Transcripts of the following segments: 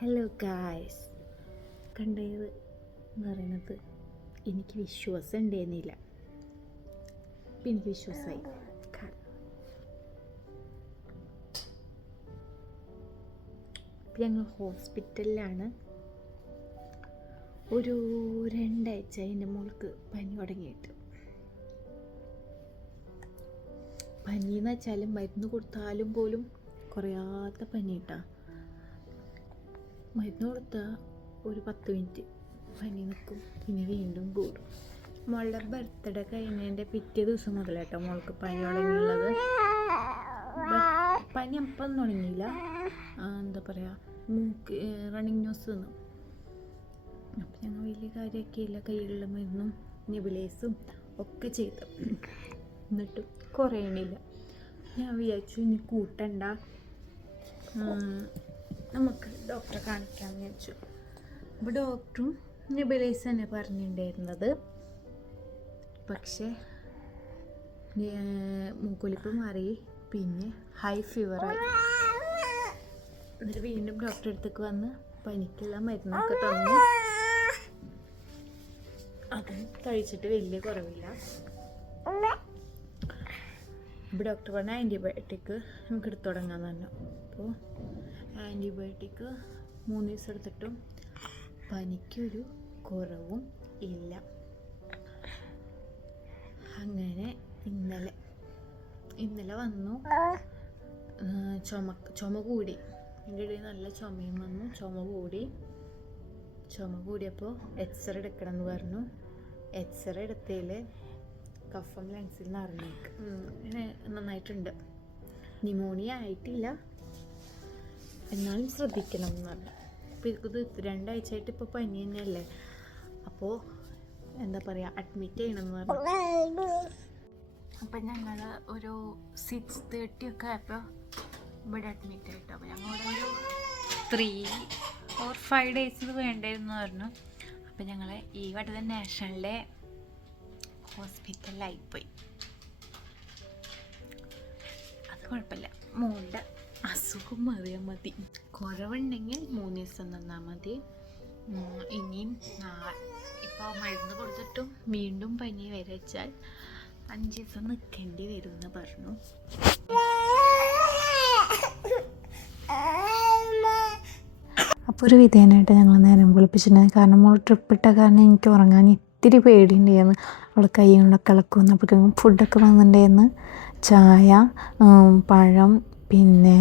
Hello guys, കണ്ടത് എന്ന് പറയണത് എനിക്ക് വിശ്വാസം ഉണ്ടായിരുന്നില്ല. ഇപ്പം എനിക്ക് വിശ്വാസമായി. ഇപ്പം ഞങ്ങൾ ഹോസ്പിറ്റലിലാണ്. ഒരു 2 ആഴ്ച എൻ്റെ മോൾക്ക് പനി തുടങ്ങിയിട്ട്. പനി എന്ന് വെച്ചാൽ മരുന്ന് കൊടുത്താലും പോലും കുറയാത്ത പനി കേട്ടാ. മരുന്ന് കൊടുത്താൽ ഒരു 10 മിനിറ്റ് പനി നിൽക്കും, പിന്നെ വീണ്ടും കൂടും. മോളുടെ ബർത്ത്ഡേ കഴിഞ്ഞതിൻ്റെ പിറ്റേ ദിവസം മുതലാട്ടോ മോൾക്ക് പനി തുടങ്ങിയുള്ളത്. പനി അപ്പം തുടങ്ങിയില്ല, എന്താ പറയുക, മൂക്ക് റണ്ണിങ് ന്യൂസ് തിന്നു. അപ്പം ഞങ്ങൾ വലിയ കാര്യമൊക്കെയില്ല, കയ്യിലുള്ള മരുന്നും നെബുലൈസും ഒക്കെ ചെയ്തു. എന്നിട്ടും കുറയണില്ല. ഞാൻ വിചാരിച്ചു ഇനി കൂട്ടണ്ട, നമുക്ക് ഡോക്ടറെ കാണിക്കാമെന്ന് വിചാരിച്ചു. അപ്പോൾ ഡോക്ടറും നെബുലൈസ് തന്നെ പറഞ്ഞിട്ടുണ്ടായിരുന്നത്. പക്ഷേ മൂക്കൊലിപ്പ് മാറി, പിന്നെ ഹൈ ഫീവറായി. എന്നിട്ട് വീണ്ടും ഡോക്ടറെ അടുത്തേക്ക് വന്ന് പനിക്കുള്ള മരുന്നൊക്കെ തന്നു. അതും കഴിച്ചിട്ട് വലിയ കുറവില്ല. ഇപ്പോൾ ഡോക്ടർ പറഞ്ഞ ആൻറ്റിബയോട്ടിക് നമുക്ക് എടുത്തു തുടങ്ങാമെന്ന് പറഞ്ഞു. അപ്പോൾ ആൻറ്റിബയോട്ടിക് 3 ദിവസം എടുത്തിട്ടും പനിക്കൊരു കുറവും ഇല്ല. അങ്ങനെ ഇന്നലെ വന്നു. ചുമ കൂടി, എൻ്റെ ഇടയിൽ നല്ല ചുമയും വന്നു. ചുമ കൂടിയപ്പോൾ എക്സ്റേ എടുക്കണം എന്ന് പറഞ്ഞു. എക്സ്റേ എടുത്തതിൽ കഫം ലങ്സിൽ നിറഞ്ഞേക്ക് നന്നായിട്ടുണ്ട്. ന്യൂമോണിയ ആയിട്ടില്ല, എന്നാലും ശ്രദ്ധിക്കണം എന്ന് പറഞ്ഞു. ഇപ്പോൾ ഇത് 2 ആഴ്ചയായിട്ട് ഇപ്പോൾ പനി തന്നെയല്ലേ, അപ്പോൾ എന്താ പറയുക, അഡ്മിറ്റ് ചെയ്യണമെന്ന് പറഞ്ഞു. അപ്പം ഞങ്ങൾ ഒരു 6:30 ഒക്കെ ആയപ്പോൾ ഇവിടെ അഡ്മിറ്റ് ആയിട്ട്. അപ്പോൾ ഞങ്ങളിവിടെ ഒരു 3 or 5 days വേണ്ടായിരുന്നു പറഞ്ഞു. അപ്പം ഞങ്ങൾ ഈ വട്ടത്തെ നാഷണലിലെ ഹോസ്പിറ്റലിലായിപ്പോയി. അത് കുഴപ്പമില്ല, മോളുടെ അസുഖം മാറിയാൽ മതി. കുറവുണ്ടെങ്കിൽ 3 ദിവസം നിന്നാൽ മതി. ഇനിയും ഇപ്പോൾ മരുന്ന് കൊടുത്തിട്ടും വീണ്ടും പനി വരച്ചാൽ 5 ദിവസം നിൽക്കേണ്ടി വരും എന്ന് പറഞ്ഞു. അപ്പോൾ ഒരു വിധേയനായിട്ട് ഞങ്ങൾ നേരം വിളിപ്പിച്ചിട്ടുണ്ടായിരുന്നു. കാരണം മോൾ ട്രിപ്പ് ഇട്ട കാരണം എനിക്ക് ഉറങ്ങാൻ ഇത്തിരി പേടിയുണ്ടായിരുന്നു. അവൾ കൈ കൊണ്ടൊക്കെ ഇളക്കുമെന്ന്. അപ്പോഴേക്കും ഫുഡൊക്കെ വന്നിട്ടുണ്ടായിരുന്നു. ചായ, പഴം, പിന്നെ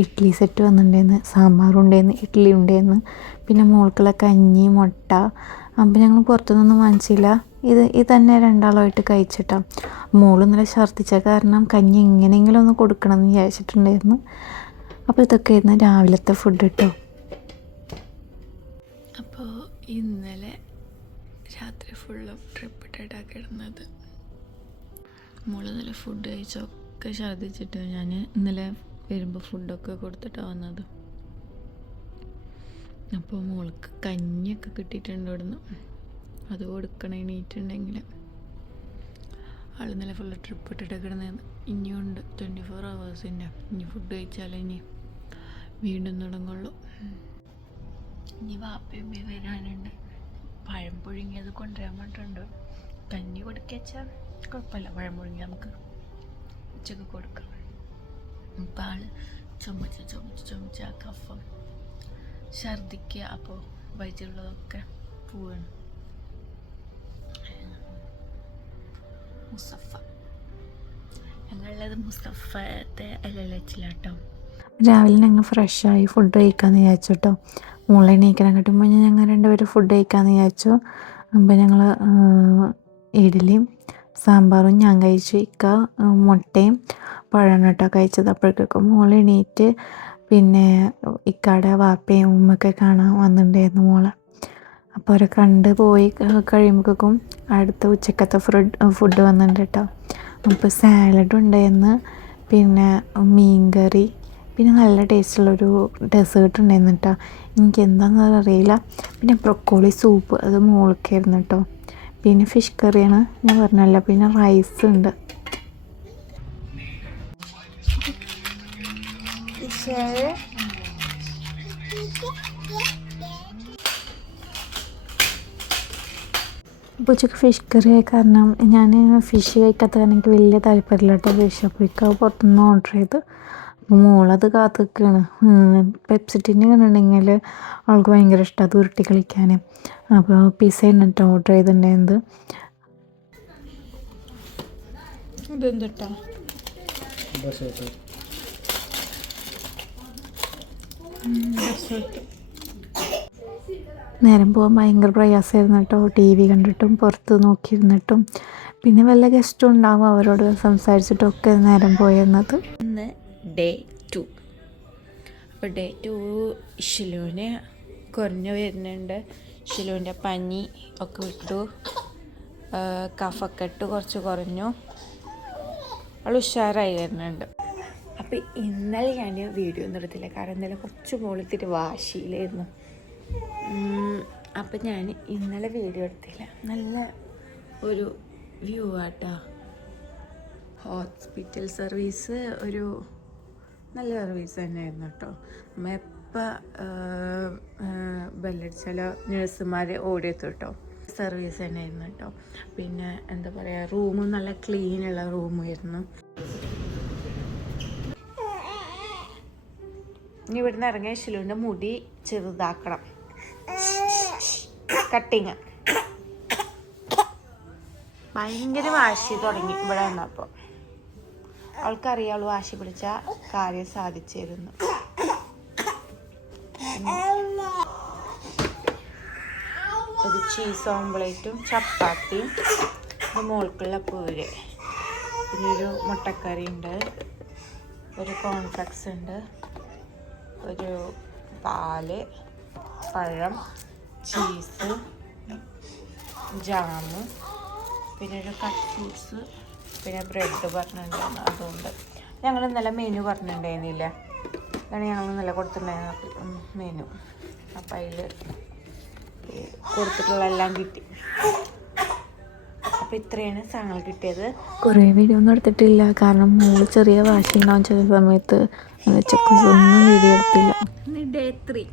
ഇഡ്ഡലി സെറ്റ് വന്നിട്ടുണ്ടായിരുന്നു, സാമ്പാറും ഉണ്ടായിരുന്നു, ഇഡ്ഡലി ഉണ്ടായിരുന്നു, പിന്നെ മോൾക്കുള്ള കഞ്ഞി, മുട്ട. അപ്പോൾ ഞങ്ങൾ പുറത്തുനിന്നൊന്നും വാങ്ങിച്ചില്ല. ഇത് തന്നെ 2ആളുമായിട്ട് കഴിച്ചിട്ടാണ്. മോള് ഇന്നലെ ഛർദ്ദിച്ച കാരണം കഞ്ഞി എങ്ങനെയെങ്കിലും ഒന്ന് കൊടുക്കണം എന്ന് വിചാരിച്ചിട്ടുണ്ടായിരുന്നു. അപ്പോൾ ഇതൊക്കെ ആയിരുന്നു രാവിലത്തെ ഫുഡ് കേട്ടോ. അപ്പോൾ ഇന്നലെ രാത്രി ഫുള്ള് ട്രിപ്പ് ഇട്ടിട്ടാണ് കിടന്നത്. മോള് ഇന്നലെ ഫുഡ് കഴിച്ചൊക്കെ ഛർദ്ദിച്ചിട്ട് ഞാൻ ഇന്നലെ വരുമ്പോൾ ഫുഡൊക്കെ കൊടുത്തിട്ടാണ് വന്നത്. അപ്പോൾ മോൾക്ക് കഞ്ഞിയൊക്കെ കിട്ടിയിട്ടുണ്ട് ഇവിടുന്ന്, അത് കൊടുക്കണം എണീറ്റുണ്ടെങ്കിൽ. ആൾ ഇന്നലെ ഫുള്ള് ട്രിപ്പ് ഇട്ടിട്ട് കിടന്നത്. ഇനിയുണ്ട് 24 hours. ഇനി ഫുഡ് കഴിച്ചാൽ ഇനി വീണ്ടും തുടങ്ങുള്ളൂ. ഇനി വാപ്പയും വരാനുണ്ട്. പഴം പുഴുങ്ങിയത് കൊണ്ടുവരാൻ പറഞ്ഞിട്ടുണ്ട്. കഞ്ഞി കൊടുക്കാച്ചാൽ കുഴപ്പമില്ല, പഴം പുഴുങ്ങി നമുക്ക് ഉച്ചക്ക് കൊടുക്കാം. ഇപ്പം ആൾ ചുമച്ച് ആ കഫം ഛർദിക്കുക, അപ്പോൾ വയറ്റിലുള്ളതൊക്കെ പോവാണ്. മുസഫ ഞങ്ങളുള്ളത് മുസഫത്തെ LLHലാട്ടോ. രാവിലെ ഞങ്ങൾ ഫ്രഷായി ഫുഡ് കഴിക്കാമെന്ന് വിചാരിച്ചു കേട്ടോ. മോളെ എണീക്കണം കിട്ടുമ്പോൾ ഞങ്ങൾ 2 പേരും ഫുഡ് കഴിക്കാമെന്ന് വിചാരിച്ചു. അപ്പോൾ ഞങ്ങൾ ഇഡ്ഡലിയും സാമ്പാറും ഞാൻ കഴിച്ചു. ഇക്ക മുട്ടയും പഴമാണ് കേട്ടോ കഴിച്ചത്. അപ്പോഴേക്കും മോളെ എണീറ്റ്, പിന്നെ ഇക്കയുടെ വാപ്പയും ഉമ്മയൊക്കെ കാണാൻ വന്നിട്ടുണ്ടായിരുന്നു മോളെ. അപ്പോൾ അവരെ കണ്ട് പോയി കഴിയുമ്പോഴേക്കും അടുത്ത ഉച്ചക്കത്തെ ഫുഡ് വന്നിട്ടുണ്ട് കേട്ടോ. അപ്പോൾ സാലഡ് ഉണ്ടായിരുന്നു, പിന്നെ മീൻകറി, പിന്നെ നല്ല ടേസ്റ്റുള്ളൊരു ഡെസേർട്ട് ഉണ്ടായിരുന്നു കേട്ടോ. എനിക്ക് എന്താണെന്ന് അറിയില്ല. പിന്നെ ബ്രൊക്കോളി സൂപ്പ്, അത് മോൾക്കായിരുന്നു കേട്ടോ. പിന്നെ ഫിഷ് കറിയാണ് ഞാൻ പറഞ്ഞല്ലോ. പിന്നെ റൈസ് ഉണ്ട്. അപ്പോൾ ഉച്ചയ്ക്ക് ഫിഷ് കറി ആയ കാരണം ഞാൻ ഫിഷ് കഴിക്കാത്ത കാരണം എനിക്ക് വലിയ താല്പര്യമില്ല കേട്ടോ ഫിഷ്. അപ്പോൾ ഇക്കാവ് പുറത്തുനിന്ന് ഓർഡർ ചെയ്ത്. അപ്പോൾ മോളത് കാത്ത് നിൽക്കുകയാണ്. പെപ്സിറ്റിന് കണ്ടിട്ടുണ്ടെങ്കിൽ അവൾക്ക് ഭയങ്കര ഇഷ്ടമാണ് അത് ഉരുട്ടി കളിക്കാൻ. അപ്പോൾ പിസ്സയാണ് കേട്ടോ ഓർഡർ ചെയ്തിട്ടുണ്ടായിരുന്നത്. ഇതെന്താ നേരം പോകാൻ ഭയങ്കര പ്രയാസമായിരുന്നു കേട്ടോ. ടി വി കണ്ടിട്ടും പുറത്ത് നോക്കിയിരുന്നിട്ടും പിന്നെ വല്ല ഗസ്റ്റും ഉണ്ടാവും അവരോട് സംസാരിച്ചിട്ടൊക്കെ നേരം പോയിരുന്നത്. ഇന്ന് ഡേ 2. അപ്പോൾ ഡേ 2 ഷിലുവിന് കുറഞ്ഞു വരുന്നുണ്ട്. ഷിലുവിൻ്റെ പനി ഒക്കെ വിട്ടു, കഫക്കെട്ട് കുറച്ച് കുറഞ്ഞു, അവൾ ഉഷാറായി വരുന്നുണ്ട്. അപ്പോൾ ഇന്നലെ ഞാൻ വീഡിയോ ഒന്നും എടുത്തില്ല, കാരണം ഇന്നലെ കുറച്ച് മോളിത്തിട്ട് വാശിയിലായിരുന്നു. അപ്പം ഞാൻ ഇന്നലെ വീഡിയോ എടുത്തില്ല. നല്ല ഒരു വ്യൂ ആട്ടോ. ഹോസ്പിറ്റൽ സർവീസ് ഒരു നല്ല സർവീസ് തന്നെയായിരുന്നു കേട്ടോ. നമ്മൾ എപ്പോൾ ബെല്ലടിച്ചാലോ നഴ്സുമാർ ഓടിയെത്തും കേട്ടോ. സർവീസ് തന്നെയായിരുന്നു കേട്ടോ. പിന്നെ എന്താ പറയുക, റൂമും നല്ല ക്ലീനുള്ള റൂമായിരുന്നു. ഇനി ഇവിടുന്ന് ഇറങ്ങിയ ഷിലുവിൻ്റെ മുടി ചെറുതാക്കണം, കട്ടിങ്. ഭയങ്കര വാശി തുടങ്ങി ഇവിടെ വന്നപ്പോൾ. അവൾക്കറിയാം അവൾ വാശി പിടിച്ച കാര്യം സാധിച്ചിരുന്നു. ഒരു ചീസ് ഓംപ്ലേറ്റും ചപ്പാത്തിയും മോൾക്കുള്ള പൂര്, പിന്നെ ഒരു മുട്ടക്കറി ഉണ്ട്, ഒരു കോൺഫ്ലെക്സ് ഉണ്ട്, ഒരു പാല്, പഴം, ചീസ്, ജാമ്, പിന്നെ ഒരു കട്ട് ഫ്രൂട്ട്സ്, പിന്നെ ബ്രെഡ് പറഞ്ഞിട്ടുണ്ടായിരുന്നു. അതുകൊണ്ട് ഞങ്ങൾ ഇന്നലെ മെനു പറഞ്ഞിട്ടുണ്ടായിരുന്നില്ല, അതാണ് ഞങ്ങൾ ഇന്നലെ കൊടുത്തിട്ടുണ്ടായിരുന്ന മെനു. അപ്പം അതിൽ കൊടുത്തിട്ടുള്ള എല്ലാം കിട്ടി. അപ്പോൾ ഇത്രയാണ് സാധനങ്ങൾ കിട്ടിയത്. കുറേ വീഡിയോ ഒന്നും എടുത്തിട്ടില്ല, കാരണം മോള് ചെറിയ വാശി ഉണ്ടാവും ചില സമയത്ത്. ഒന്നും വീഡിയോ എടുത്തില്ല. ഡേ 3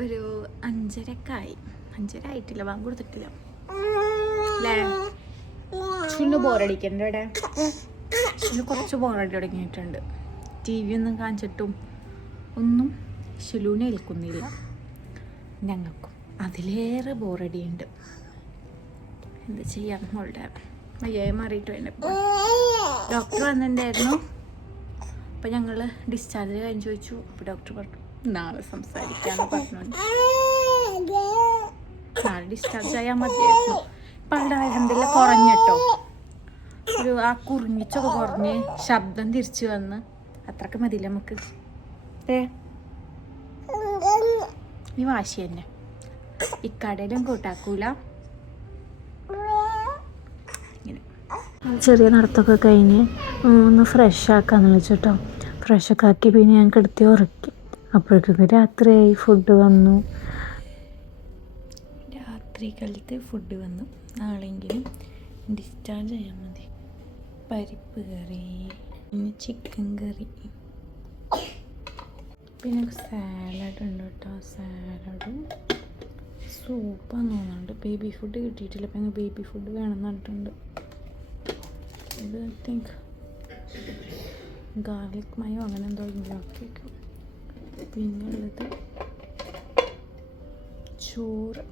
ഒരു 5:30 ആയിട്ടില്ല, ബാങ്ക് കൊടുത്തിട്ടില്ല അല്ലേ? ഷിലു ബോറടിക്കണ്ട ഇവിടെ. ഷിലു കുറച്ച് ബോറടി തുടങ്ങിയിട്ടുണ്ട്. ടി വി ഒന്നും കാണിച്ചിട്ടും ഒന്നും ഷിലുവിനെ ഏൽക്കുന്നില്ല. ഞങ്ങൾക്കും അതിലേറെ ബോറടിയുണ്ട്. എന്ത് ചെയ്യാം, മോളുടെ വയ്യായി മാറിയിട്ട് വേണ്ട. ഡോക്ടർ വന്നിട്ടുണ്ടായിരുന്നു. അപ്പോൾ ഞങ്ങൾ ഡിസ്ചാർജ് കഴിഞ്ഞ് ചോദിച്ചു. അപ്പോൾ ഡോക്ടർ പറഞ്ഞു നാളെ സംസാരിക്കാമെന്ന് പറഞ്ഞുകൊണ്ട് നാളെ ഡിസ്ചാർജ് ആയാൽ മതിയായിരുന്നു. ഇപ്പം അവിടെ എന്തെല്ലാം കുറഞ്ഞിട്ടോ, ഒരു ആ കുറിഞ്ഞിച്ചൊക്കെ കുറഞ്ഞ് ശബ്ദം തിരിച്ചു വന്ന് അത്രക്ക് മതിയില്ല നമുക്ക്. ഈ വാശി തന്നെ ഇക്കടയിലും കൂട്ടാക്കൂല. ചെറിയ നടത്തൊക്കെ കഴിഞ്ഞ് ഒന്ന് ഫ്രഷ് ആക്കാന്ന് വെച്ചിട്ടോ. ഫ്രഷൊക്കെ ആക്കി പിന്നെ ഞാൻ കിടത്തി ഉറക്കി. അപ്പോഴേക്കൊക്കെ രാത്രിയായി. ഫുഡ് വന്നു, രാത്രികാലത്ത് ഫുഡ് വന്നു. നാളെങ്കിലും ഡിസ്ചാർജ് ചെയ്യാൻ മതി. പരിപ്പ് കറി, പിന്നെ ചിക്കൻ കറി, പിന്നെ സാലഡ് ഉണ്ട് കേട്ടോ. സാലഡും സൂപ്പാന്ന് തോന്നുന്നുണ്ട്. ബേബി ഫുഡ് കിട്ടിയിട്ടില്ല, അപ്പം ഞങ്ങൾ ബേബി ഫുഡ് വേണമെന്ന് പറഞ്ഞിട്ടുണ്ട്. ഇത് ഐ തിങ്ക് ഗാർലിക് മയോ അങ്ങനെ എന്തോ ഉണ്ടാക്കിയേക്കും. പിന്നെ ഉള്ളത് ചോറ്,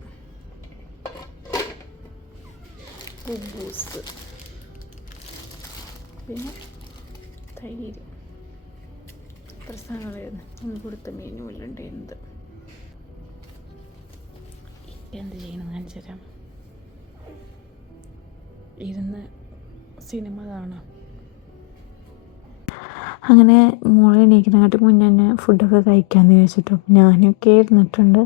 കുബൂസ്, പിന്നെ തൈര്. ഇത്ര സാധനങ്ങളായിരുന്നു ഒന്ന് കൊടുത്ത മെനുവിലുണ്ടായിരുന്നത്. എന്ത് ചെയ്യണം കാണിച്ചു തരാം. ഇരുന്ന് സിനിമ കാണാം. അങ്ങനെ മോളെ എണീക്കുന്നതിനായിട്ട് മുന്നേ തന്നെ ഫുഡൊക്കെ കഴിക്കാമെന്ന് വിചാരിച്ചിട്ടോ. ഞാനൊക്കെ ഇരുന്നിട്ടുണ്ട്.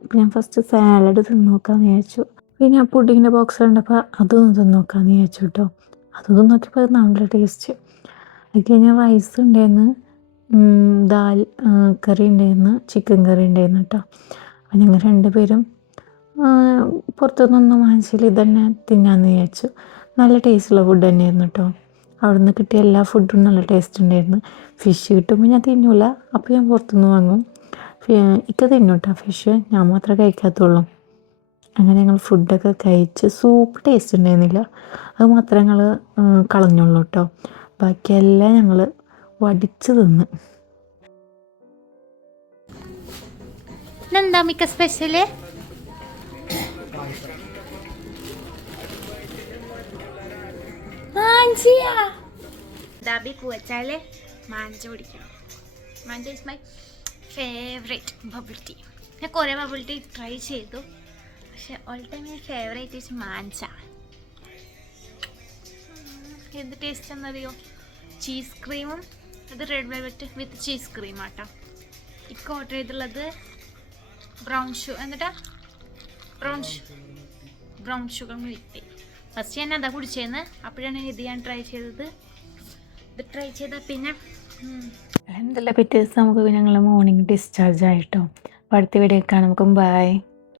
അപ്പോൾ ഞാൻ ഫസ്റ്റ് സാലഡ് തിന്ന് നോക്കാമെന്ന് വിചാരിച്ചു. പിന്നെ ആ പുഡിങ്ങിൻ്റെ ബോക്സ് കണ്ടപ്പോൾ അതൊന്ന് തിന്ന് നോക്കാമെന്ന് വിചാരിച്ചു കേട്ടോ. അതൊന്നും നോക്കിയപ്പോൾ അത് നല്ല ടേസ്റ്റ്. അത് കഴിഞ്ഞാൽ റൈസ് ഉണ്ടായിരുന്നു, ദാൽ കറി ഉണ്ടായിരുന്നു, ചിക്കൻ കറി ഉണ്ടായിരുന്നു കേട്ടോ. അപ്പം ഞങ്ങൾ രണ്ടുപേരും പുറത്തുനിന്നൊന്നും വാങ്ങിച്ചില്ല, ഇതന്നെ തിന്നാമെന്ന് വിചാരിച്ചു. നല്ല ടേസ്റ്റുള്ള ഫുഡ് തന്നെയായിരുന്നു കേട്ടോ. അവിടെ നിന്ന് കിട്ടിയ എല്ലാ ഫുഡും നല്ല ടേസ്റ്റ് ഉണ്ടായിരുന്നു. ഫിഷ് കിട്ടുമ്പോൾ ഞാൻ തിന്നൂല, അപ്പോൾ ഞാൻ പുറത്തുനിന്ന് വാങ്ങും. ഇക്ക തിന്നു കേട്ടോ ഫിഷ്, ഞാൻ മാത്രമേ കഴിക്കാത്തുള്ളൂ. അങ്ങനെ ഞങ്ങൾ ഫുഡൊക്കെ കഴിച്ച് സൂപ്പ് ടേസ്റ്റ് ഉണ്ടായിരുന്നില്ല, അത് മാത്രമേ ഞങ്ങൾ കളഞ്ഞുള്ളൂ കേട്ടോ. ബാക്കിയെല്ലാം ഞങ്ങൾ വടിച്ച് തിന്ന്. എന്താ മിക്ക സ്പെഷ്യല്? ദാബി പൂവച്ചാല് മാഞ്ച കുടിക്കണം. Mancha is my favourite bubble tea. ഞാൻ കുറേ ബബിൾ ടീ ട്രൈ ചെയ്തു, പക്ഷെ all time my favourite is Mancha. എന്ത് ടേസ്റ്റ് എന്നറിയോ? ചീസ് ക്രീമും, അത് red velvet with cheese cream ആട്ടോ. ഇക്ക് ഓർഡർ ചെയ്തുള്ളത് brown sugar milk tea. First ഞാൻ അതാ കുടിച്ചേന്ന്, അപ്പോഴാണ് ഇത് ഞാൻ ട്രൈ ചെയ്തത്. ഇത് ട്രൈ ചെയ്താൽ പിന്നെ എന്തെല്ലാം പിറ്റേ ദിവസം നമുക്ക് ഞങ്ങൾ മോർണിംഗ് ഡിസ്ചാർജ് ആയിട്ടോ. അടുത്ത വീഡിയോ കാണാം. നമുക്ക് ബൈ.